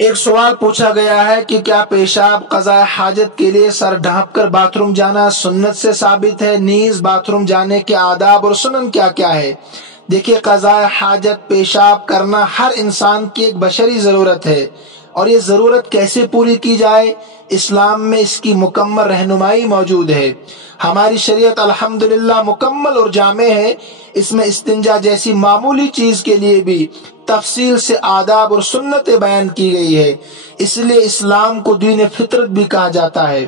ایک سوال پوچھا گیا ہے کہ کیا پیشاب قضاء حاجت کے لیے سر ڈھانپ کر باتھ روم جانا سنت سے ثابت ہے؟ نیز باتھ روم جانے کے آداب اور سنن کیا کیا ہے؟ دیکھیے، قضاء حاجت پیشاب کرنا ہر انسان کی ایک بشری ضرورت ہے، اور یہ ضرورت کیسے پوری کی جائے، اسلام میں اس کی مکمل رہنمائی موجود ہے۔ ہماری شریعت الحمدللہ مکمل اور جامع ہے۔ اس میں استنجا جیسی معمولی چیز کے لیے بھی تفصیل سے آداب اور سنتیں بیان کی گئی ہے، اس لیے اسلام کو دین فطرت بھی کہا جاتا ہے۔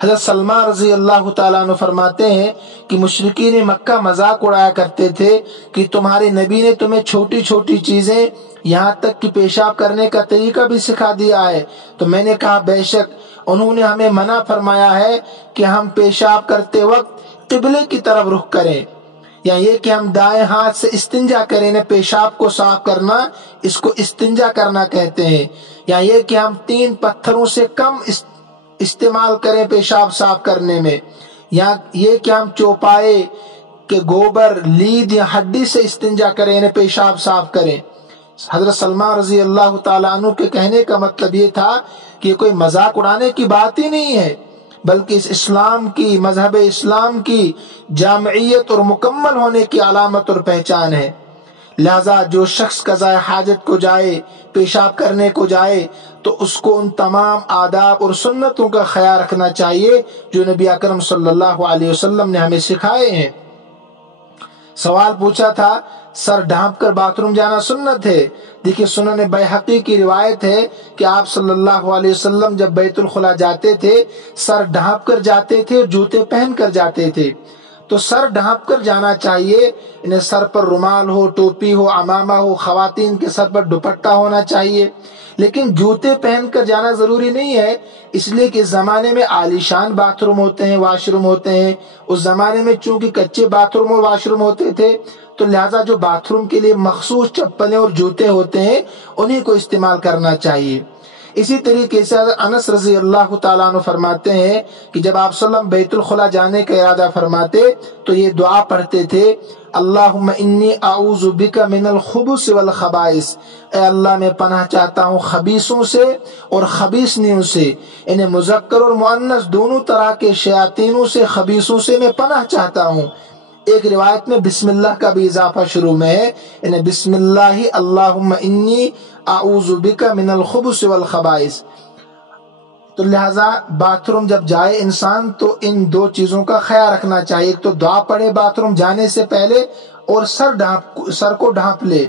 حضرت سلمان رضی اللہ تعالیٰ عنہ فرماتے ہیں کہ مشرکین مکہ مذاق اڑایا کرتے تھے کہ تمہارے نبی نے تمہیں چھوٹی چھوٹی چیزیں یہاں تک کہ پیشاب کرنے کا طریقہ بھی سکھا دیا ہے۔ تو میں نے کہا بے شک انہوں نے ہمیں منع فرمایا ہے کہ ہم پیشاب کرتے وقت قبلے کی طرف رخ کریں، یا یہ کہ ہم دائیں ہاتھ سے استنجا کریں، نہ پیشاب کو صاف کرنا اس کو استنجا کرنا کہتے ہیں، یا یہ کہ ہم 3 پتھروں سے کم استعمال کریں پیشاب صاف کرنے میں، یا یہ کہ ہم چوپائے کے گوبر، لید یا ہڈی سے استنجا کریں، یعنی پیشاب صاف کریں۔ حضرت سلمان رضی اللہ تعالیٰ عنہ کے کہنے کا مطلب یہ تھا کہ یہ کوئی مذاق اڑانے کی بات ہی نہیں ہے، بلکہ اس اسلام کی، مذہب اسلام کی جامعیت اور مکمل ہونے کی علامت اور پہچان ہے۔ لہذا جو شخص قضاء حاجت کو جائے، پیشاب کرنے کو جائے، تو اس کو ان تمام آداب اور سنتوں کا خیال رکھنا چاہیے جو نبی اکرم صلی اللہ علیہ وسلم نے ہمیں سکھائے ہیں۔ سوال پوچھا تھا سر ڈھانپ کر باتھ روم جانا سنت ہے؟ دیکھیے، سنن بیہقی کی روایت ہے کہ آپ صلی اللہ علیہ وسلم جب بیت الخلا جاتے تھے سر ڈھانپ کر جاتے تھے اور جوتے پہن کر جاتے تھے۔ تو سر ڈھانپ کر جانا چاہیے، انہیں سر پر رومال ہو، ٹوپی ہو، عمامہ ہو، خواتین کے سر پر دوپٹہ ہونا چاہیے، لیکن جوتے پہن کر جانا ضروری نہیں ہے، اس لیے کہ اس زمانے میں عالیشان باتھ روم ہوتے ہیں، واش روم ہوتے ہیں۔ اس زمانے میں چونکہ کچے باتھ روم اور واش روم ہوتے تھے، تو لہٰذا جو باتھ روم کے لیے مخصوص چپلیں اور جوتے ہوتے ہیں انہیں کو استعمال کرنا چاہیے۔ اسی طریقے سے انس رضی اللہ تعالیٰ عنہ فرماتے ہیں کہ جب آپ صلی اللہ علیہ وسلم بیت الخلا جانے کا ارادہ فرماتے تو یہ دعا پڑھتے تھے، اللہم انی اعوذ بک من الخبث والخبائث، اے اللہ میں پناہ چاہتا ہوں خبیثوں سے اور خبیثنیوں سے، انہیں مذکر اور مؤنث دونوں طرح کے شیاطینوں سے، خبیثوں سے میں پناہ چاہتا ہوں۔ ایک روایت میں بسم اللہ کا بھی اضافہ شروع میں ہے، انہیں بسم اللہ اللہم انی اعوذ بک من الخبث والخبائث۔ تو لہٰذا باتھ روم جب جائے انسان تو ان 2 چیزوں کا خیال رکھنا چاہیے، ایک تو دعا پڑھے باتھ روم جانے سے پہلے، اور سر کو ڈھانپ لے۔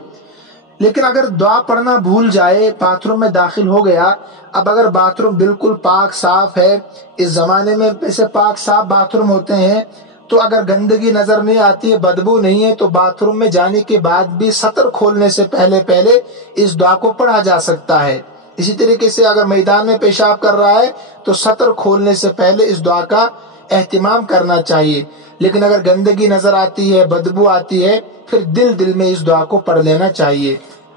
لیکن اگر دعا پڑھنا بھول جائے، باتھ روم میں داخل ہو گیا، اب اگر باتھ روم بالکل پاک صاف ہے، اس زمانے میں ایسے پاک صاف باتھ روم ہوتے ہیں، تو اگر گندگی نظر نہیں آتی ہے، بدبو نہیں ہے، تو باتھ روم میں جانے کے بعد بھی سطر کھولنے سے پہلے اس دعا کو پڑھا جا سکتا ہے۔ اسی طریقے سے اگر میدان میں پیشاب کر رہا ہے تو سطر کھولنے سے پہلے اس دعا کا اہتمام کرنا چاہیے۔ لیکن اگر گندگی نظر آتی ہے، بدبو آتی ہے، پھر دل میں اس دعا کو پڑھ لینا چاہیے،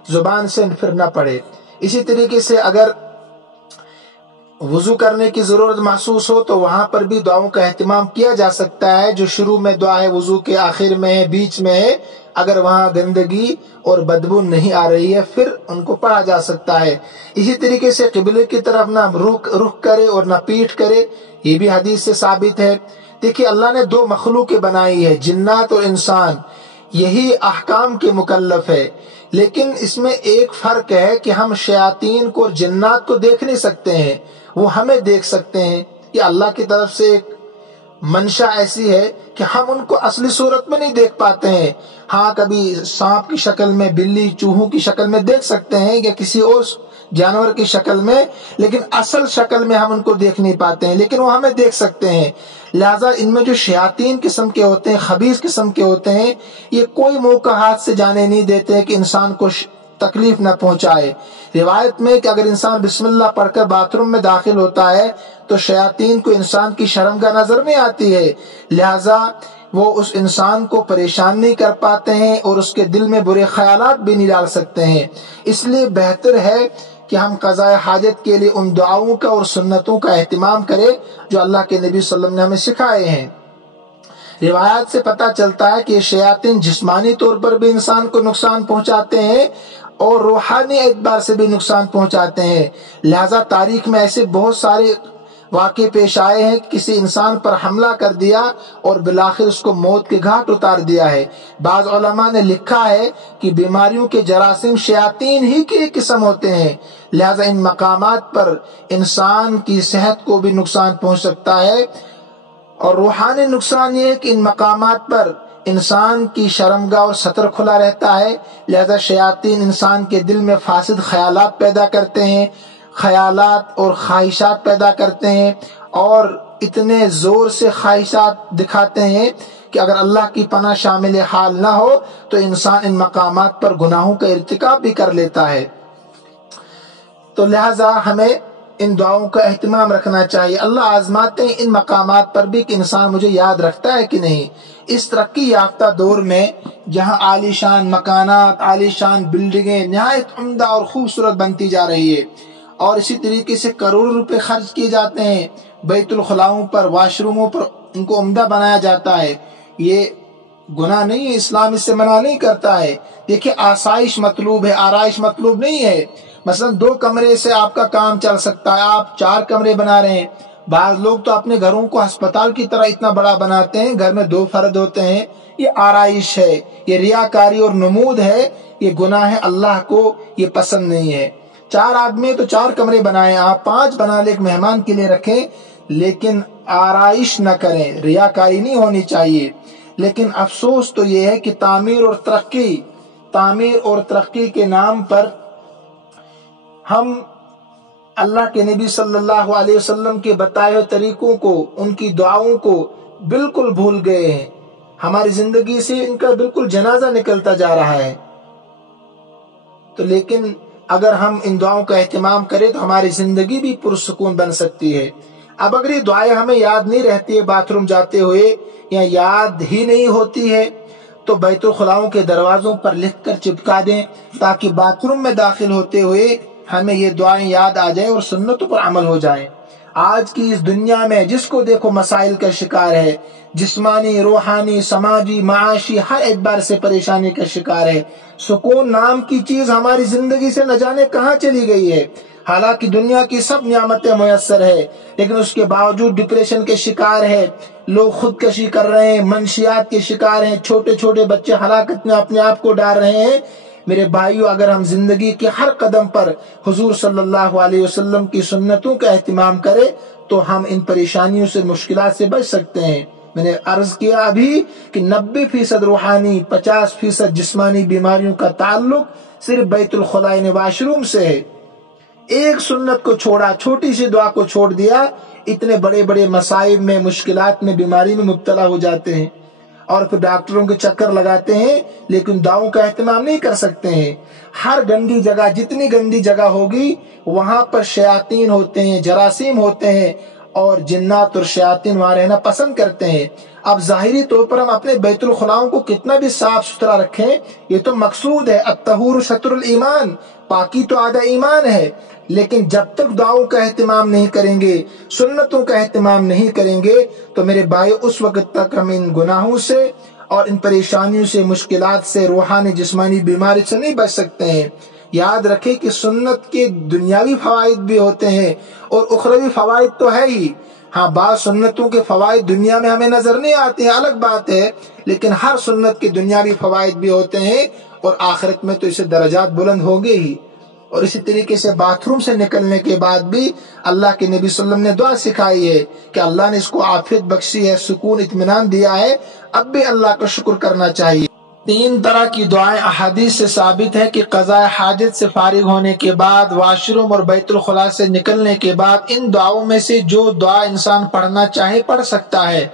زبان سے پھر نہ پڑھے۔ اسی طریقے سے اگر وضو کرنے کی ضرورت محسوس ہو تو وہاں پر بھی دعاؤں کا اہتمام کیا جا سکتا ہے، جو شروع میں دعا ہے وضو کے آخر میں ہے، بیچ میں ہے، اگر وہاں گندگی اور بدبو نہیں آ رہی ہے پھر ان کو پڑھا جا سکتا ہے۔ اسی طریقے سے قبلے کی طرف نہ رخ کرے اور نہ پیٹھ کرے، یہ بھی حدیث سے ثابت ہے۔ دیکھیے، اللہ نے 2 مخلوقیں بنائی ہے، جنات اور انسان، یہی احکام کے مکلف ہے، لیکن اس میں ایک فرق ہے کہ ہم شیاطین کو اور جنات کو دیکھ نہیں سکتے ہیں، وہ ہمیں دیکھ سکتے ہیں۔ یہ اللہ کی طرف سے ایک منشا ایسی ہے کہ ہم ان کو اصلی صورت میں نہیں دیکھ پاتے ہیں۔ ہاں، کبھی سانپ کی شکل میں، بلی، چوہوں کی شکل میں دیکھ سکتے ہیں یا کسی اور جانور کی شکل میں، لیکن اصل شکل میں ہم ان کو دیکھ نہیں پاتے ہیں، لیکن وہ ہمیں دیکھ سکتے ہیں۔ لہٰذا ان میں جو شیاطین قسم کے ہوتے ہیں، خبیث قسم کے ہوتے ہیں، یہ کوئی موقع ہاتھ سے جانے نہیں دیتے ہیں کہ انسان کو تکلیف نہ پہنچائے۔ روایت میں کہ اگر انسان بسم اللہ پڑھ کر باتھ روم میں داخل ہوتا ہے تو شیاطین کو انسان کی شرمگاہ نظر نہیں آتی ہے، لہٰذا وہ اس انسان کو پریشان نہیں کر پاتے ہیں اور اس کے دل میں برے خیالات بھی نہیں ڈال سکتے ہیں۔ اس لیے بہتر ہے کہ ہم قضاء حاجت کے لیے ان دعاؤں کا اور سنتوں کا اہتمام کریں جو اللہ کے نبی صلی اللہ علیہ وسلم نے ہمیں سکھائے ہیں۔ روایات سے پتہ چلتا ہے کہ یہ شیاطین جسمانی طور پر بھی انسان کو نقصان پہنچاتے ہیں اور روحانی اعتبار سے بھی نقصان پہنچاتے ہیں۔ لہذا تاریخ میں ایسے بہت سارے واقعے پیش آئے ہیں، کسی انسان پر حملہ کر دیا اور بالآخر اس کو موت کے گھاٹ اتار دیا ہے۔ بعض علماء نے لکھا ہے کہ بیماریوں کے جراثیم شیاطین ہی کے ایک قسم ہوتے ہیں، لہذا ان مقامات پر انسان کی صحت کو بھی نقصان پہنچ سکتا ہے۔ اور روحانی نقصان یہ ہے کہ ان مقامات پر انسان کی شرمگاہ اور ستر کھلا رہتا ہے، لہذا شیاطین انسان کے دل میں فاسد خیالات پیدا کرتے ہیں، خیالات اور خواہشات پیدا کرتے ہیں، اور اتنے زور سے خواہشات دکھاتے ہیں کہ اگر اللہ کی پناہ شامل حال نہ ہو تو انسان ان مقامات پر گناہوں کا ارتکاب بھی کر لیتا ہے۔ تو لہذا ہمیں ان دعاؤں کا اہتمام رکھنا چاہیے۔ اللہ آزماتے ہیں ان مقامات پر بھی کہ انسان مجھے یاد رکھتا ہے کہ نہیں۔ اس ترقی یافتہ دور میں جہاں عالی شان مکانات، عالی شان بلڈنگیں نہایت عمدہ اور خوبصورت بنتی جا رہی ہے، اور اسی طریقے سے کروڑوں روپے خرچ کیے جاتے ہیں بیت الخلاؤں پر، واش روموں پر، ان کو عمدہ بنایا جاتا ہے، یہ گناہ نہیں ہے، اسلام اس سے منع نہیں کرتا ہے۔ دیکھیں آسائش مطلوب ہے، آرائش مطلوب نہیں ہے۔ مثلا 2 کمرے سے آپ کا کام چل سکتا ہے، آپ 4 کمرے بنا رہے ہیں۔ بعض لوگ تو اپنے گھروں کو ہسپتال کی طرح اتنا بڑا بناتے ہیں، گھر میں 2 فرد ہوتے ہیں، یہ آرائش ہے، یہ ریاکاری اور نمود ہے، یہ گناہ ہے، اللہ کو یہ پسند نہیں ہے۔ 4 آدمی تو 4 کمرے بنائیں، آپ 5 بنا لے ایک مہمان کے لیے رکھیں، لیکن آرائش نہ کریں، ریاکاری نہیں ہونی چاہیے۔ لیکن افسوس تو یہ ہے کہ تعمیر اور ترقی کے نام پر ہم اللہ کے نبی صلی اللہ علیہ وسلم کے بتائے ہوئے طریقوں کو، ان کی دعاؤں کو بالکل بھول گئے ہیں۔ ہماری زندگی سے ان کا بالکل جنازہ نکلتا جا رہا ہے۔ تو لیکن اگر ہم ان دعاؤں کا اہتمام کریں تو ہماری زندگی بھی پرسکون بن سکتی ہے۔ اب اگر یہ دعائیں ہمیں یاد نہیں رہتی ہے باتھ روم جاتے ہوئے، یا یاد ہی نہیں ہوتی ہے، تو بیت الخلاؤں کے دروازوں پر لکھ کر چپکا دیں، تاکہ باتھ روم میں داخل ہوتے ہوئے ہمیں یہ دعائیں یاد آ جائیں اور سنتوں پر عمل ہو جائیں۔ آج کی اس دنیا میں جس کو دیکھو مسائل کا شکار ہے، جسمانی، روحانی، سماجی، معاشی، ہر اعتبار سے پریشانی کا شکار ہے۔ سکون نام کی چیز ہماری زندگی سے نہ جانے کہاں چلی گئی ہے۔ حالانکہ دنیا کی سب نعمتیں میسر ہے، لیکن اس کے باوجود ڈپریشن کے شکار ہے، لوگ خودکشی کر رہے ہیں، منشیات کے شکار ہیں، چھوٹے چھوٹے بچے ہلاکت میں اپنے آپ کو ڈال رہے ہیں۔ میرے بھائیو، اگر ہم زندگی کے ہر قدم پر حضور صلی اللہ علیہ وسلم کی سنتوں کا اہتمام کریں تو ہم ان پریشانیوں سے، مشکلات سے بچ سکتے ہیں۔ میں نے عرض کیا ابھی کہ 90% روحانی، 50% جسمانی بیماریوں کا تعلق صرف بیت الخلاء واش روم سے ہے۔ ایک سنت کو چھوڑا، چھوٹی سی دعا کو چھوڑ دیا، اتنے بڑے بڑے مصائب میں، مشکلات میں، بیماری میں مبتلا ہو جاتے ہیں، اور پھر ڈاکٹروں کے چکر لگاتے ہیں، لیکن دعاؤں کا اہتمام نہیں کر سکتے ہیں۔ ہر گندی جگہ، جتنی گندی جگہ ہوگی وہاں پر شیاطین ہوتے ہیں، جراثیم ہوتے ہیں، اور جنات اور شیاطین وہاں رہنا پسند کرتے ہیں۔ اب ظاہری طور پر ہم اپنے بیت الخلاؤں کو کتنا بھی صاف ستھرا رکھیں، یہ تو مقصود ہے، الطہور شطر الایمان، پاکی تو آدھا ایمان ہے، لیکن جب تک دعاؤں کا اہتمام نہیں کریں گے، سنتوں کا اہتمام نہیں کریں گے، تو میرے بھائی اس وقت تک ہم ان گناہوں سے اور ان پریشانیوں سے، مشکلات سے، روحانی جسمانی بیماری سے نہیں بچ سکتے ہیں۔ یاد رکھیں کہ سنت کے دنیاوی فوائد بھی ہوتے ہیں اور اخروی فوائد تو ہے ہی۔ ہاں، بعض سنتوں کے فوائد دنیا میں ہمیں نظر نہیں آتے ہیں، الگ بات ہے، لیکن ہر سنت کے دنیاوی فوائد بھی ہوتے ہیں، اور آخرت میں تو اسے درجات بلند ہوں گے ہی۔ اور اسی طریقے سے باتھ روم سے نکلنے کے بعد بھی اللہ کے نبی صلی اللہ علیہ وسلم نے دعا سکھائی ہے کہ اللہ نے اس کو عافیت بخشی ہے، سکون، اطمینان دیا ہے، اب بھی اللہ کا شکر کرنا چاہیے۔ 3 طرح کی دعائیں احادیث سے ثابت ہے کہ قضاء حاجت سے فارغ ہونے کے بعد، واش روم اور بیت الخلاء سے نکلنے کے بعد، ان دعاؤں میں سے جو دعا انسان پڑھنا چاہے پڑھ سکتا ہے۔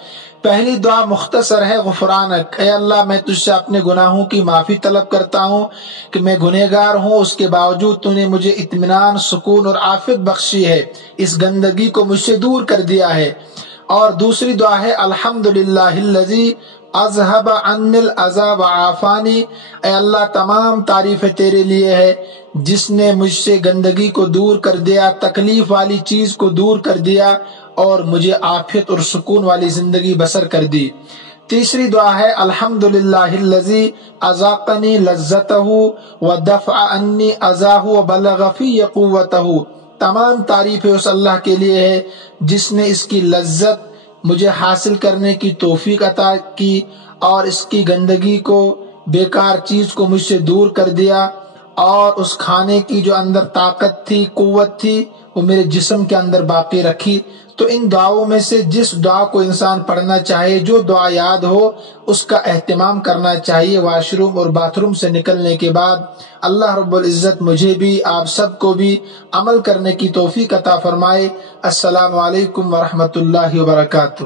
پہلی دعا مختصر ہے، غفرانک، اے اللہ میں تجھ سے اپنے گناہوں کی معافی طلب کرتا ہوں کہ میں گنہگار ہوں، اس کے باوجود تو نے مجھے اطمینان، سکون اور عافیت بخشی ہے، اس گندگی کو مجھ سے دور کر دیا ہے۔ اور دوسری دعا ہے، الحمدللہ الذی اذهب عني الاذى وعافانی، اے اللہ تمام تعریفیں تیرے لیے ہے جس نے مجھ سے گندگی کو دور کر دیا، تکلیف والی چیز کو دور کر دیا، اور مجھے عافیت اور سکون والی زندگی بسر کر دی۔ تیسری دعا ہے الحمدللہ الذی اذاقنی لذتہ ودفع عنی اذاہ وبلغ فی قوتہ، تمام تعریفیں اس اللہ کے لیے ہے جس نے اس کی لذت مجھے حاصل کرنے کی توفیق عطا کی اور اس کی گندگی کو، بیکار چیز کو مجھ سے دور کر دیا، اور اس کھانے کی جو اندر طاقت تھی، قوت تھی، وہ میرے جسم کے اندر باقی رکھی۔ تو ان دعاؤں میں سے جس دعا کو انسان پڑھنا چاہے، جو دعا یاد ہو، اس کا اہتمام کرنا چاہیے واش روم اور باتھ روم سے نکلنے کے بعد۔ اللہ رب العزت مجھے بھی آپ سب کو بھی عمل کرنے کی توفیق عطا فرمائے۔ السلام علیکم ورحمۃ اللہ وبرکاتہ۔